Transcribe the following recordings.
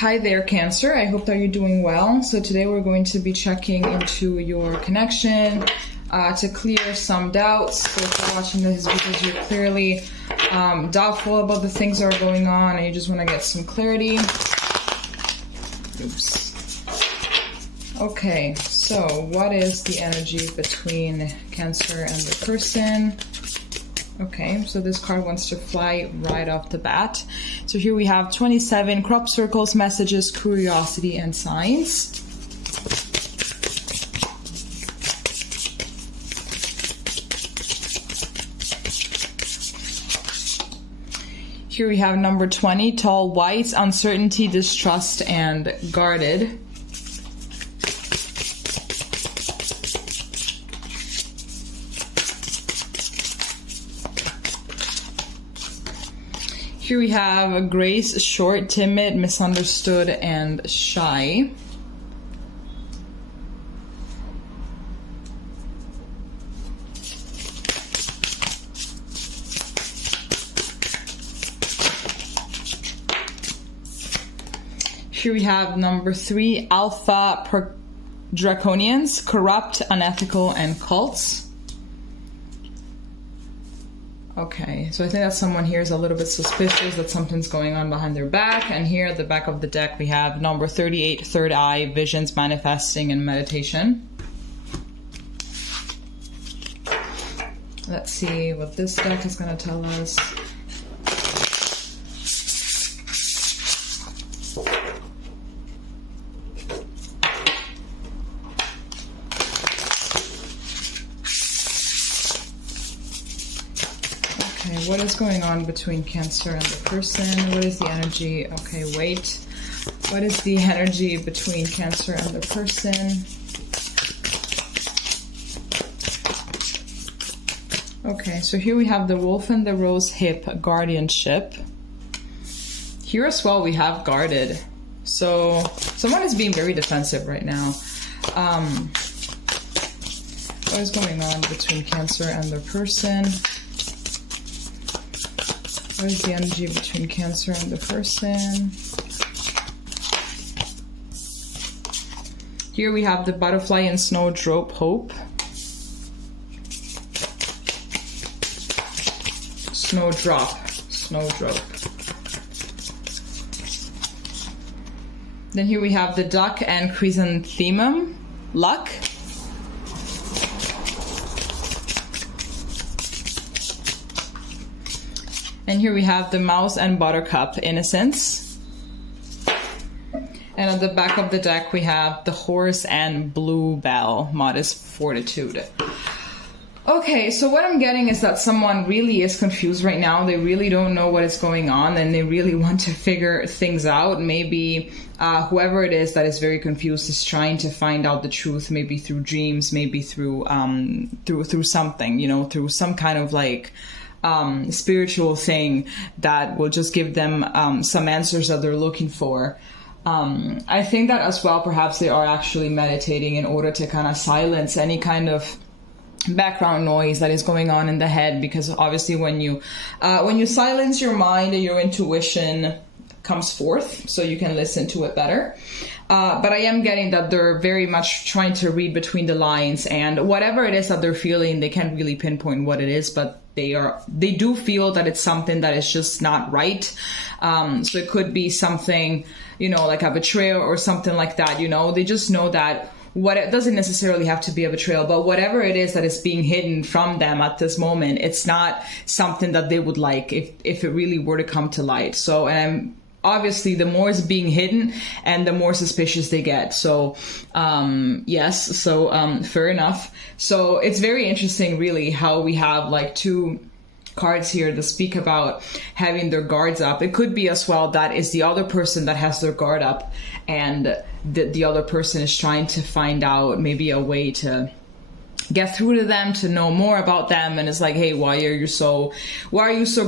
Hi there, Cancer. I hope that you're doing well. So today we're going to be checking into your connection to clear some doubts. So if you're watching this because you're clearly doubtful about the things that are going on and you just want to get some clarity. Oops. Okay, so what is the energy between Cancer and the person? Okay, so this card wants to fly right off the bat. So here we have 27 crop circles, messages, curiosity, and signs. Here we have number 20, tall whites, uncertainty, distrust, and guarded. Here we have grace, short, timid, misunderstood, and shy. Here we have number 3, alpha, draconians, corrupt, unethical, and cults. Okay, so I think that someone here is a little bit suspicious that something's going on behind their back. And here at the back of the deck, we have number 38, third eye, visions, manifesting, and meditation. Let's see what this deck is going to tell us. What is going on between Cancer and the person? What is the energy? Okay, wait. What is the energy between Cancer and the person? Okay, so here we have the wolf and the rose hip, guardianship. Here as well we have guarded. So someone is being very defensive right now. What is going on between Cancer and the person? What is the energy between Cancer and the person? Here we have the butterfly and snowdrop, hope. Snowdrop. Then here we have the duck and chrysanthemum, luck. And here we have the mouse and buttercup, innocence. And at the back of the deck, we have the horse and bluebell, modest fortitude. Okay, so what I'm getting is that someone really is confused right now. They really don't know what is going on and they really want to figure things out. Maybe whoever it is that is very confused is trying to find out the truth, maybe through dreams, maybe through something, you know, through some kind of like spiritual thing that will just give them some answers that they're looking for. I think that as well, perhaps they are actually meditating in order to kind of silence any kind of background noise that is going on in the head, because obviously when you silence your mind, your intuition comes forth, so you can listen to it better. But I am getting that they're very much trying to read between the lines, and whatever it is that they're feeling, they can't really pinpoint what it is, but they do feel that it's something that is just not right. So it could be something, you know, like a betrayal or something like that, you know. They just know that it doesn't necessarily have to be a betrayal, but whatever it is that is being hidden from them at this moment, it's not something that they would like if it really were to come to light. So, obviously the more is being hidden and the more suspicious they get. So yes, so fair enough. So it's very interesting really how we have like two cards here to speak about having their guards up. It could be as well that is the other person that has their guard up, and the other person is trying to find out maybe a way to get through to them, to know more about them, and it's like, hey, why are you so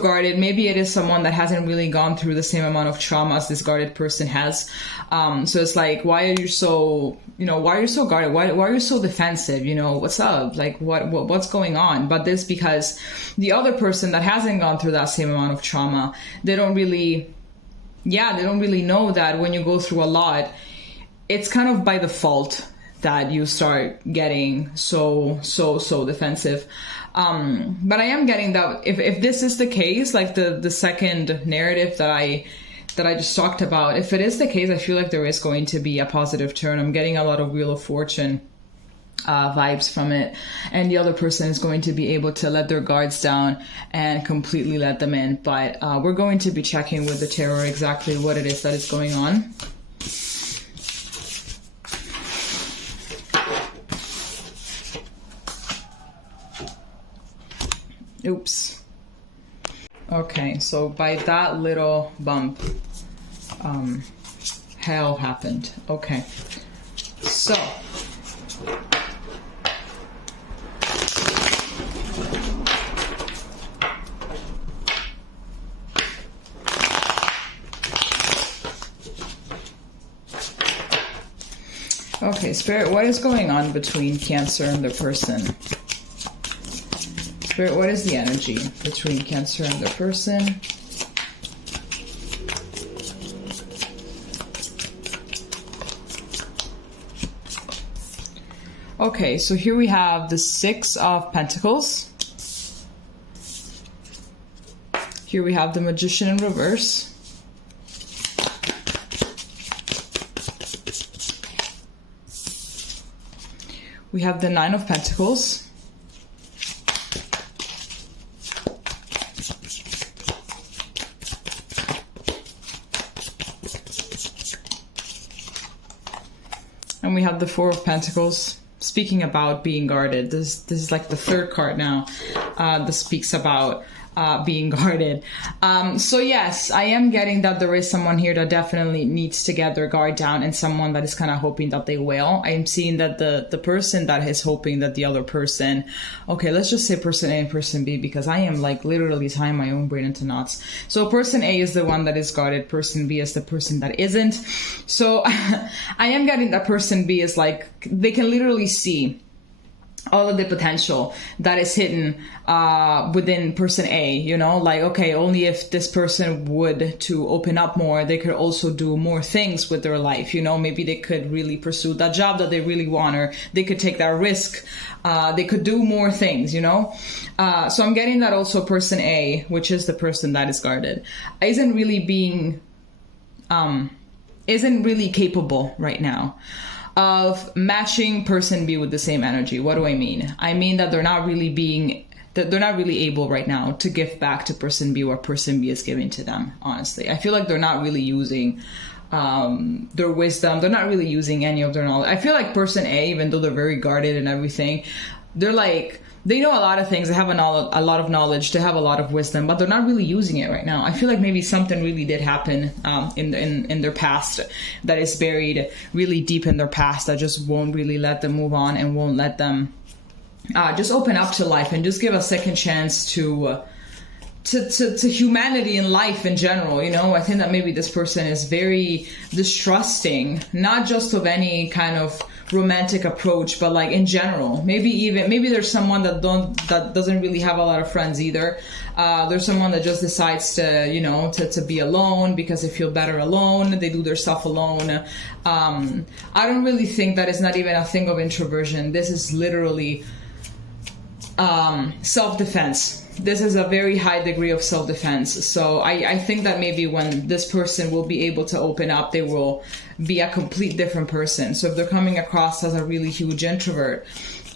guarded? Maybe it is someone that hasn't really gone through the same amount of trauma as this guarded person has. So it's like, why are you so guarded? Why are you so defensive? You know, what's up? Like, what's going on? But this because the other person that hasn't gone through that same amount of trauma, they don't really yeah, they don't really know that when you go through a lot, it's kind of by default that you start getting so defensive. But I am getting that if this is the case, like the second narrative that I just talked about, if it is the case, I feel like there is going to be a positive turn. I'm getting a lot of Wheel of Fortune vibes from it, and the other person is going to be able to let their guards down and completely let them in. But we're going to be checking with the tarot exactly what it is that is going on. Oops. Okay, so by that little bump, hell happened. Okay, so okay, Spirit, what is going on between Cancer and their person? Spirit, what is the energy between Cancer and their person? Okay, so here we have the Six of Pentacles. Here we have the Magician in reverse. We have the Nine of Pentacles. And we have the Four of Pentacles, speaking about being guarded. This is like the third card now that speaks about being guarded. So yes, I am getting that there is someone here that definitely needs to get their guard down, and someone that is kind of hoping that they will. I am seeing that the person that is hoping that the other person, okay, let's just say person A and person B, because I am like literally tying my own brain into knots. So person A is the one that is guarded, person B is the person that isn't. So I am getting that person B is like, they can literally see all of the potential that is hidden within person A, you know, like, okay, only if this person would to open up more, they could also do more things with their life, you know, maybe they could really pursue that job that they really want, or they could take that risk, they could do more things, you know. So I'm getting that also person A, which is the person that is guarded, isn't really capable right now of matching person B with the same energy. What do I mean? I mean that they're not really able right now to give back to person B what person B is giving to them, honestly. I feel like they're not really using their wisdom. They're not really using any of their knowledge. I feel like person A, even though they're very guarded and everything, they're like, they know a lot of things, they have a lot of knowledge, they have a lot of wisdom, but they're not really using it right now. I feel like maybe something really did happen in their past that is buried really deep in their past that just won't really let them move on and won't let them just open up to life and just give a second chance to humanity and life in general, you know. I think that maybe this person is very distrusting, not just of any kind of romantic approach, but like in general. Maybe there's someone that doesn't really have a lot of friends either. There's someone that just decides to, you know, to be alone because they feel better alone. They do their stuff alone. I don't really think that is not even a thing of introversion. This is literally self-defense. This is a very high degree of self-defense. So I think that maybe when this person will be able to open up, they will be a complete different person. So if they're coming across as a really huge introvert,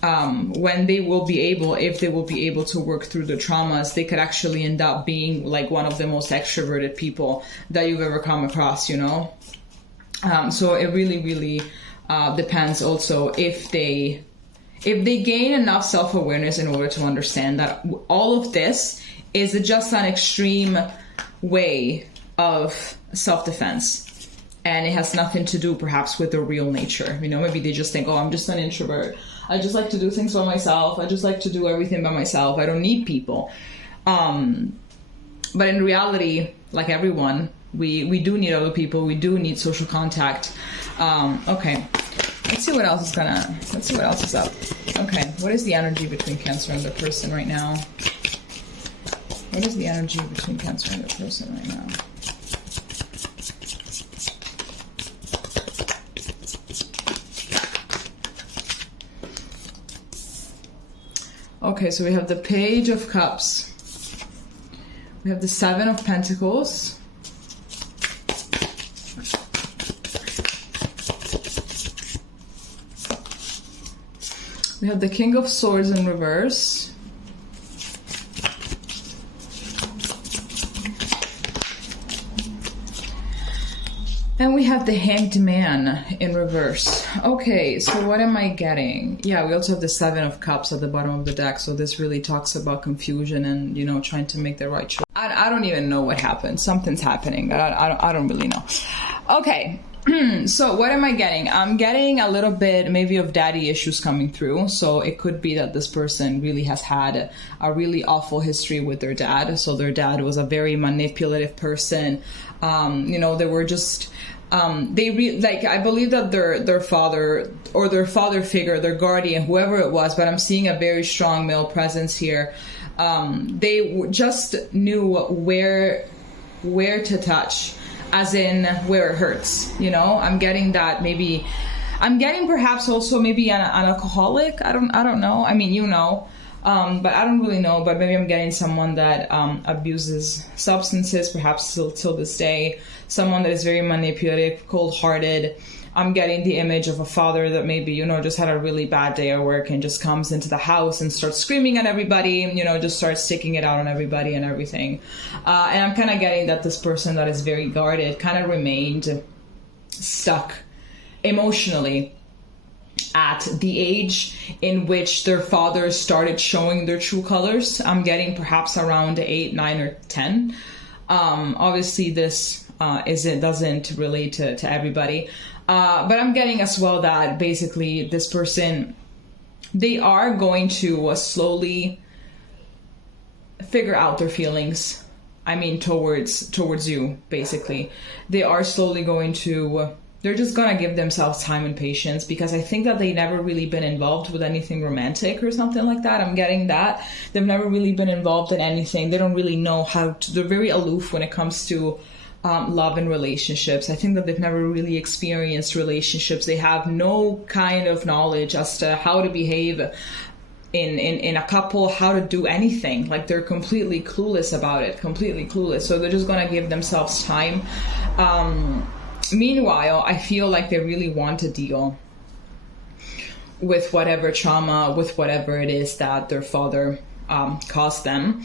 when they will be able, if they will be able to work through the traumas, they could actually end up being like one of the most extroverted people that you've ever come across, you know? So it really, really depends also if they gain enough self-awareness in order to understand that all of this is just an extreme way of self-defense. And it has nothing to do perhaps with their real nature. You know, maybe they just think, oh, I'm just an introvert. I just like to do things by myself. I just like to do everything by myself. I don't need people. But in reality, like everyone, we do need other people. We do need social contact. Okay. Let's see what else is up. Okay, what is the energy between Cancer and their person right now? What is the energy between Cancer and their person right now? Okay, so we have the Page of Cups. We have the Seven of Pentacles. We have the King of Swords in reverse. And we have the Hanged Man in reverse. Okay, so what am I getting? Yeah, we also have the Seven of Cups at the bottom of the deck. So this really talks about confusion and, you know, trying to make the right choice. I don't even know what happened. Something's happening. I don't really know. Okay. So what am I getting? I'm getting a little bit maybe of daddy issues coming through. So it could be that this person really has had a really awful history with their dad. So their dad was a very manipulative person. You know, they were just... I believe that their father or their father figure, their guardian, whoever it was, but I'm seeing a very strong male presence here. They just knew where to touch, as in where it hurts, you know. I'm getting that. Maybe I'm getting perhaps also maybe an alcoholic. I don't know. I mean, you know, but I don't really know. But maybe I'm getting someone that abuses substances, perhaps till this day. Someone that is very manipulative, cold-hearted. I'm getting the image of a father that maybe, you know, just had a really bad day at work and just comes into the house and starts screaming at everybody, you know, just starts taking it out on everybody and everything. And I'm kind of getting that this person that is very guarded kind of remained stuck emotionally at the age in which their fathers started showing their true colors. I'm getting perhaps around 8, 9, or 10. Obviously, this doesn't relate to everybody. But I'm getting as well that basically this person, they are going to slowly figure out their feelings. I mean, towards you, basically. They are slowly going to, they're just going to give themselves time and patience, because I think that they never really been involved with anything romantic or something like that. I'm getting that. They've never really been involved in anything. They don't really know how to, they're very aloof when it comes to love and relationships. I think that they've never really experienced relationships. They have no kind of knowledge as to how to behave in a couple, how to do anything. Like, they're completely clueless about it, completely clueless. So they're just going to give themselves time. Meanwhile, I feel like they really want to deal with whatever trauma, with whatever it is that their father caused them.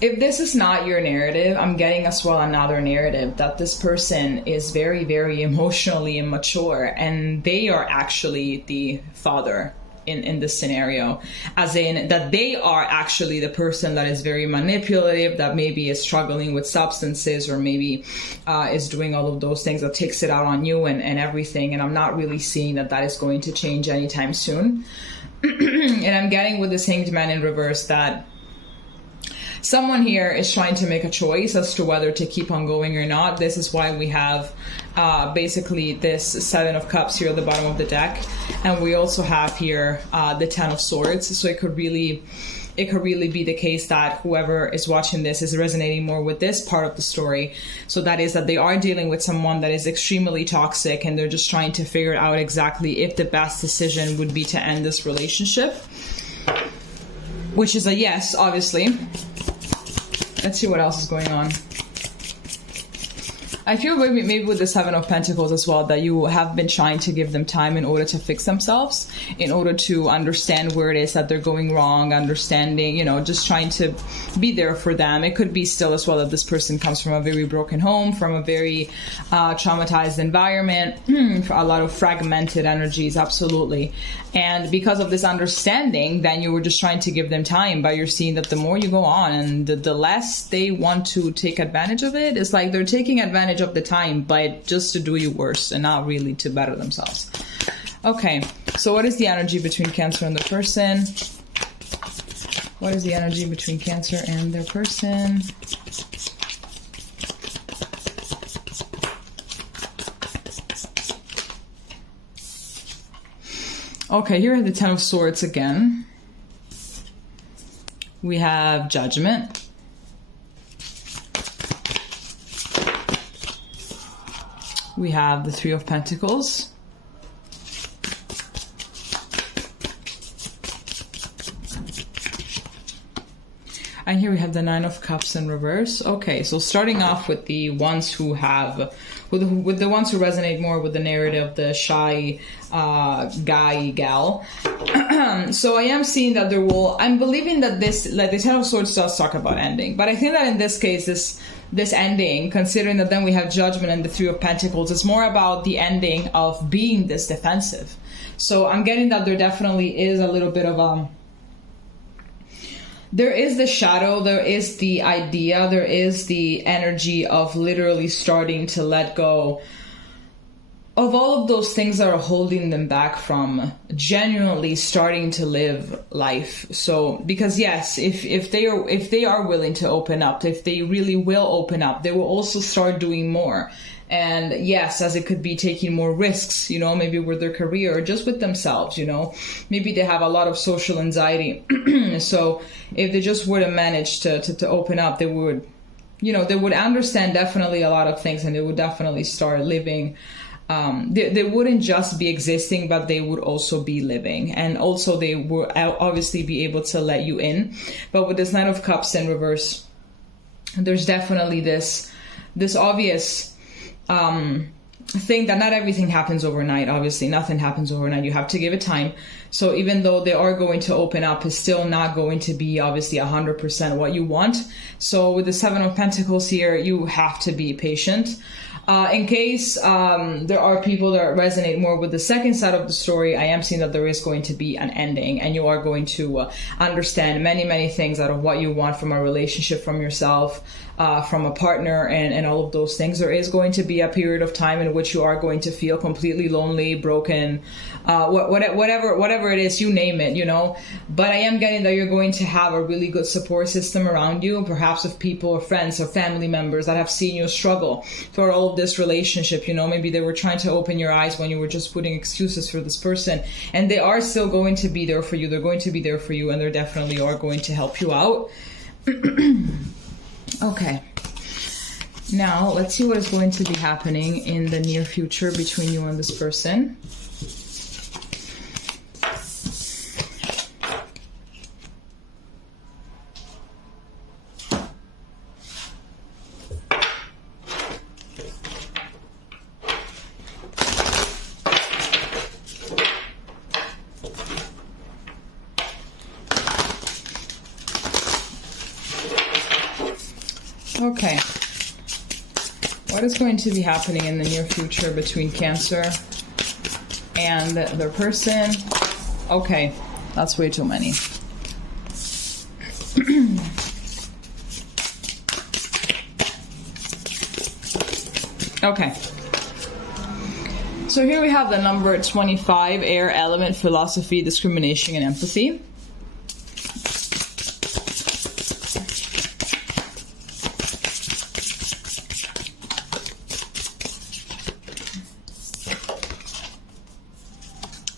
If this is not your narrative, I'm getting as well another narrative that this person is very, very emotionally immature, and they are actually the father in this scenario, as in that they are actually the person that is very manipulative, that maybe is struggling with substances, or maybe is doing all of those things that takes it out on you and everything. And I'm not really seeing that is going to change anytime soon. And I'm getting with this Hanged Man in reverse that someone here is trying to make a choice as to whether to keep on going or not. This is why we have basically this Seven of Cups here at the bottom of the deck. And we also have here the Ten of Swords. So it could really be the case that whoever is watching this is resonating more with this part of the story. So that is that they are dealing with someone that is extremely toxic, and they're just trying to figure out exactly if the best decision would be to end this relationship. Which is a yes, obviously. Let's see what else is going on. I feel maybe with the Seven of Pentacles as well, that you have been trying to give them time in order to fix themselves, in order to understand where it is that they're going wrong, understanding, you know, just trying to be there for them. It could be still as well that this person comes from a very broken home, from a very traumatized environment, a lot of fragmented energies, absolutely. And because of this understanding, then you were just trying to give them time, but you're seeing that the more you go on and the less they want to take advantage of it, it's like they're taking advantage of the time, but just to do you worse and not really to better themselves. Okay, so what is the energy between Cancer and the person? What is the energy between Cancer and their person? Okay, here are the Ten of Swords again. We have Judgment. We have the Three of Pentacles. And here we have the Nine of Cups in reverse. Okay, so starting off with the ones who have, with the ones who resonate more with the narrative, the shy guy, gal. So I am seeing that there will, I'm believing that this, like the Ten of Swords does talk about ending, but I think that in this case, this ending, considering that then we have Judgment and the Three of Pentacles, is more about the ending of being this defensive. So I'm getting that there definitely is a little bit of there is the shadow, there is the idea, there is the energy of literally starting to let go of all of those things that are holding them back from genuinely starting to live life. So, because yes, if they are willing to open up, if they really will open up, they will also start doing more. And yes, as it could be taking more risks, you know, maybe with their career or just with themselves, you know, maybe they have a lot of social anxiety. So if they just were to manage to open up, they would, you know, they would understand definitely a lot of things, and they would definitely start living. They wouldn't just be existing, but they would also be living. And also they will obviously be able to let you in. But with this Nine of Cups in reverse, there's definitely this obvious thing that not everything happens overnight. Obviously, nothing happens overnight. You have to give it time. So even though they are going to open up, it's still not going to be obviously 100% what you want. So with the Seven of Pentacles here, you have to be patient. In case there are people that resonate more with the second side of the story, I am seeing that there is going to be an ending, and you are going to understand many, many things out of what you want from a relationship, from yourself, from a partner, and all of those things. There is going to be a period of time in which you are going to feel completely lonely, broken, whatever it is, you name it, you know. But I am getting that you're going to have a really good support system around you, perhaps of people or friends or family members that have seen you struggle for all of this relationship. You know, maybe they were trying to open your eyes when you were just putting excuses for this person, and they are still going to be there for you. They're going to be there for you, and they definitely are going to help you out. Okay, now let's see what is going to be happening in the near future between you and this person. Okay, what is going to be happening in the near future between Cancer and their person? Okay, that's way too many. Okay, so here we have the number 25, air element, philosophy, discrimination, and empathy.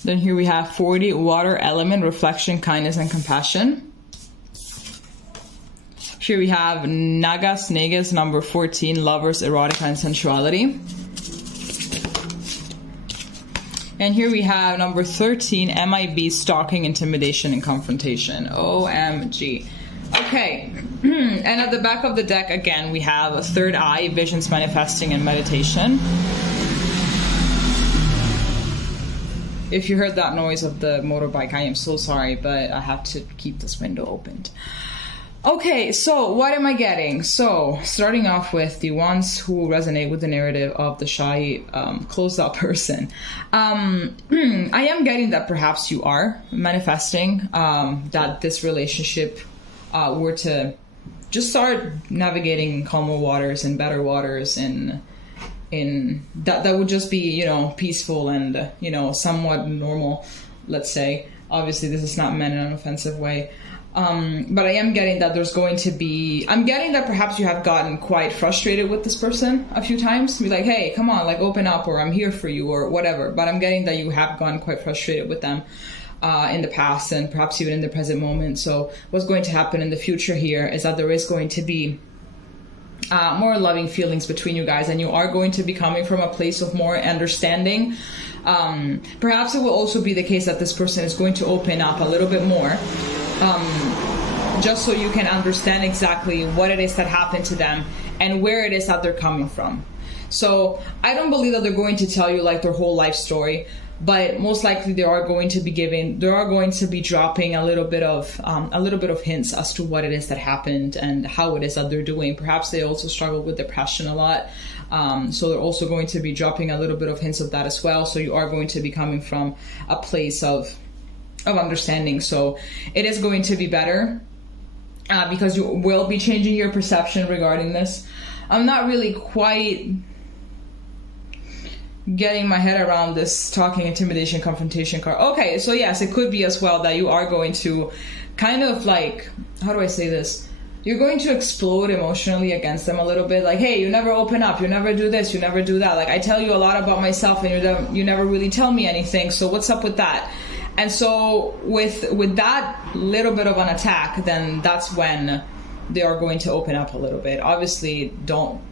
Then here we have 40, water element, reflection, kindness, and compassion. Here we have Nagas, Negas, number 14, lovers, erotica, and sensuality. And here we have number 13, MIB, stalking, intimidation, and confrontation. OMG. Okay, and at the back of the deck, again, we have a third eye, visions, manifesting, and meditation. If you heard that noise of the motorbike, I am so sorry, but I have to keep this window opened. Okay, so what am I getting? So, starting off with the ones who resonate with the narrative of the shy, closed-out person. I am getting that perhaps you are manifesting that this relationship were to just start navigating calmer waters and better waters, and in that would just be, you know, peaceful and, you know, somewhat normal, let's say. Obviously this is not meant in an offensive way, but I am getting that there's going to be, I'm getting that perhaps you have gotten quite frustrated with this person a few times, be like, hey, come on, like, open up, or I'm here for you, or whatever. But I'm getting that you have gotten quite frustrated with them in the past, and perhaps even in the present moment. So what's going to happen in the future here is that there is going to be more loving feelings between you guys, and you are going to be coming from a place of more understanding. Perhaps it will also be the case that this person is going to open up a little bit more just so you can understand exactly what it is that happened to them and where it is that they're coming from. So I don't believe that they're going to tell you like their whole life story, but most likely they are going to be dropping a little bit of hints as to what it is that happened and how it is that they're doing. Perhaps they also struggle with depression a lot. So they're also going to be dropping a little bit of hints of that as well. So you are going to be coming from a place of understanding. So it is going to be better because you will be changing your perception regarding this. I'm not really quite getting my head around this talking, intimidation, confrontation card. Okay, so yes, it could be as well that you are going to kind of like, how do I say this? You're going to explode emotionally against them a little bit. Like, hey, you never open up, you never do this, you never do that. Like, I tell you a lot about myself and you never really tell me anything. So what's up with that? And so with that little bit of an attack, then that's when they are going to open up a little bit. Obviously, don't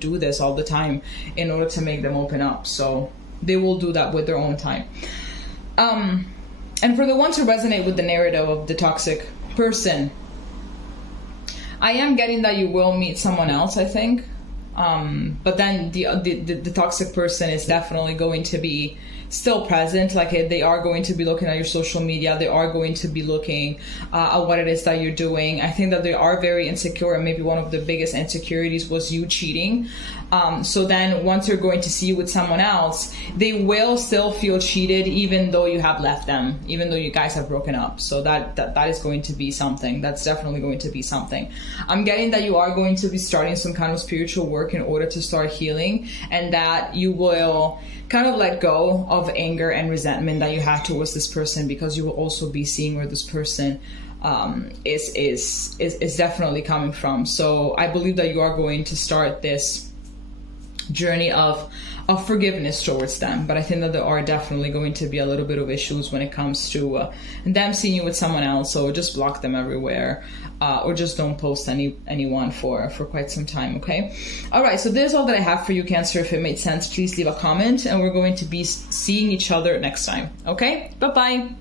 do this all the time in order to make them open up. So they will do that with their own time. And for the ones who resonate with the narrative of the toxic person, I am getting that you will meet someone else, I think. But then the toxic person is definitely going to be still present. Like, they are going to be looking at your social media. They are going to be looking at what it is that you're doing. I think that they are very insecure, and maybe one of the biggest insecurities was you cheating. So then once you're going to see you with someone else, they will still feel cheated even though you have left them, even though you guys have broken up. So that is going to be something. That's definitely going to be something. I'm getting that you are going to be starting some kind of spiritual work in order to start healing, and that you will kind of let go of anger and resentment that you had towards this person, because you will also be seeing where this person is definitely coming from. So I believe that you are going to start this journey of forgiveness towards them, but I think that there are definitely going to be a little bit of issues when it comes to them seeing you with someone else. So just block them everywhere, or just don't post anyone for quite some time. Okay, all right, so this is all that I have for you, Cancer. If it made sense, please leave a comment, and we're going to be seeing each other next time. Okay, bye bye.